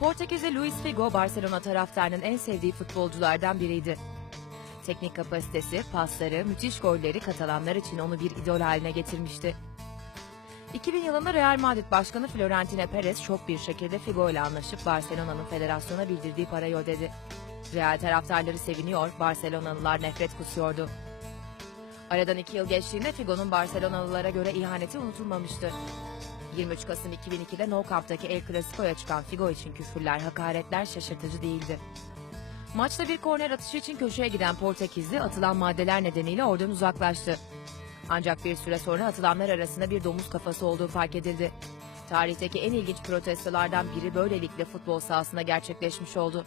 Portekizli Luis Figo, Barcelona taraftarının en sevdiği futbolculardan biriydi. Teknik kapasitesi, pasları, müthiş golleri Katalanlar için onu bir idol haline getirmişti. 2000 yılında Real Madrid Başkanı Florentino Perez şok bir şekilde Figo ile anlaşıp Barcelona'nın federasyona bildirdiği parayı ödedi. Real taraftarları seviniyor, Barcelonalılar nefret kusuyordu. Aradan iki yıl geçtiğinde Figo'nun Barcelonalılara göre ihaneti unutulmamıştı. 23 Kasım 2002'de No Camp'taki El Clasico'ya çıkan Figo için küfürler, hakaretler şaşırtıcı değildi. Maçta bir korner atışı için köşeye giden Portekizli atılan maddeler nedeniyle oradan uzaklaştı. Ancak bir süre sonra atılanlar arasında bir domuz kafası olduğu fark edildi. Tarihteki en ilginç protestolardan biri böylelikle futbol sahasında gerçekleşmiş oldu.